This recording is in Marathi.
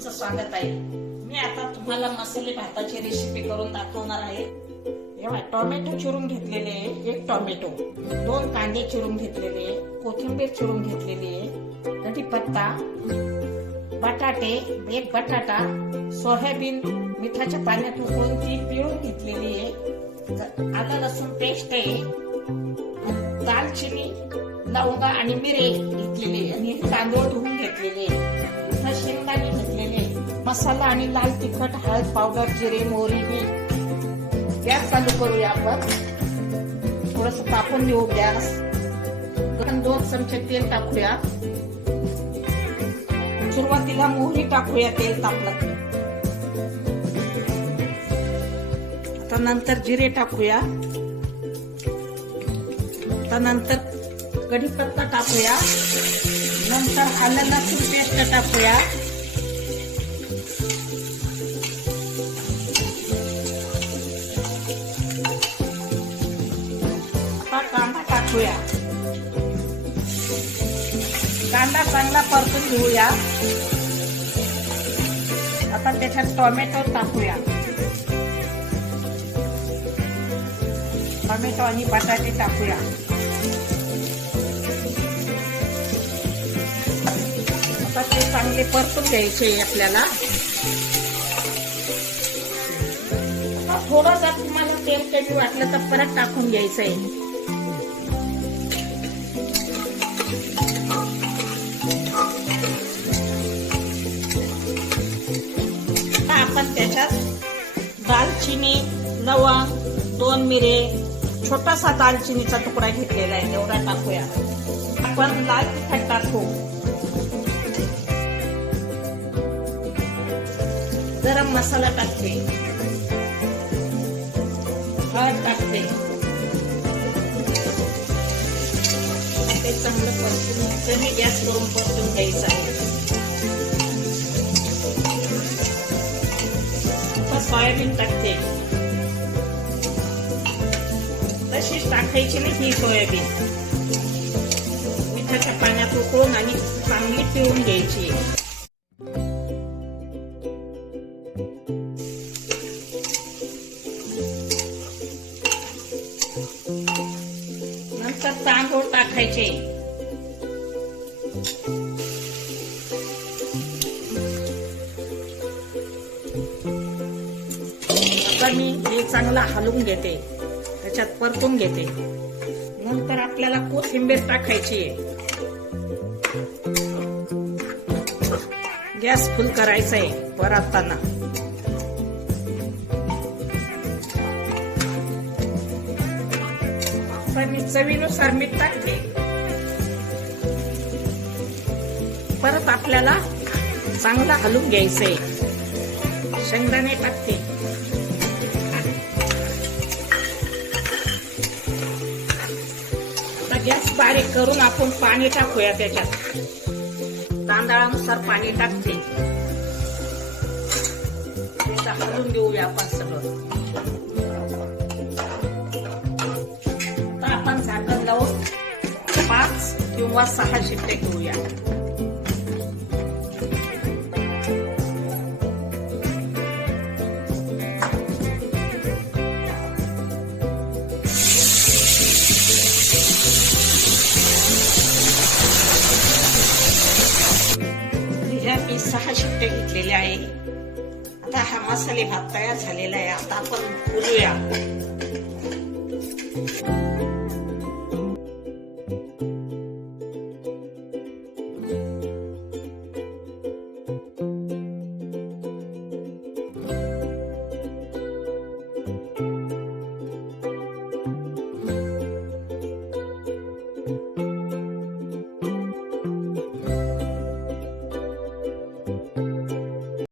तुमचं स्वागत आहे। मी आता तुम्हाला मसाले भाताची रेसिपी करून दाखवणार आहे। एवढा टोमॅटो चिरून घेतलेले आहे, एक टोमॅटो, 2 कांदे चिरून घेतलेले, कोथिंबीर चिरून घेतलेली आहे, कढीपत्ता, बटाटे, एक बटाटा, सोयाबीन मिठाच्या पाण्यात उकळून ती पिळून घेतलेली आहे, आलं लसूण पेस्ट आहे, दालचिनी, लवंगा आणि मिरे घेतलेले आणि तांदूळ धुवून घेतलेले, शेंगदाणे घेतलेले, मसाला आणि लाल तिखट, हळद पावडर, जिरे, मोहरी ही। गॅस चालू करूया आपण, थोडस तापून देऊ गॅस। 2 चमचे तेल टाकूया। सुरुवातीला मोहरी टाकूया, तेल तापलं की। आता नंतर जिरे टाकूया, आता नंतर कढीपत्ता टाकूया, नंतर आलं लसूण पेस्ट टाकूया, आता कांदा टाकूया, कांदा चांगला परतून घेऊया। आता त्याच्यात टोमॅटो टाकूया, टोमॅटो आणि बटाटे टाकूया, आता ते चांगले परतून घ्यायचे आपल्याला। थोडं जर तुम्हाला तेल कमी वाटलं तर परत टाकून घ्यायचंय। आपण त्याच्यात दालचिनी, लवंग, 2 मिरे, छोटासा दालचिनीचा तुकडा घेतलेला आहे तेवढा टाकूया। आपण लाल तिखट टाकू, गरम मसाला टाकते, हळद टाकते, ते चांगलं परतून कमी गॅस करून परतून घ्यायचं आहे। सोयाबीन टाकते, तशीच टाकायची नाही ही सोयाबीन, मिठाच्या पाण्यात उकळून आणि चांगली पिळून घ्यायची। नंतर तांदूळ टाकायचे, आता मी हे चांगला हलवून घेते, त्याच्यात परतून घेते। नंतर आपल्याला कोथिंबीर टाकायची आहे, गॅस फुल करायचा आहे परतताना। मी चवीनुसार मीठ टाकते, परत आपल्याला चांगला हलवून घ्यायचंय। शेंगदाणे टाकते, आता गॅस बारीक करून आपण पाणी टाकूया त्याच्यात, तांदळानुसार पाणी टाकते, हलवून घेऊया आपण सगळं। आपण झाकण लावून 5 किंवा 6 शिट्टे घेऊया। ह्या मी 6 शिट्टे घेतलेले आहे। आता हा मसाले भात तयार झालेला आहे। आता आपण खोलूया।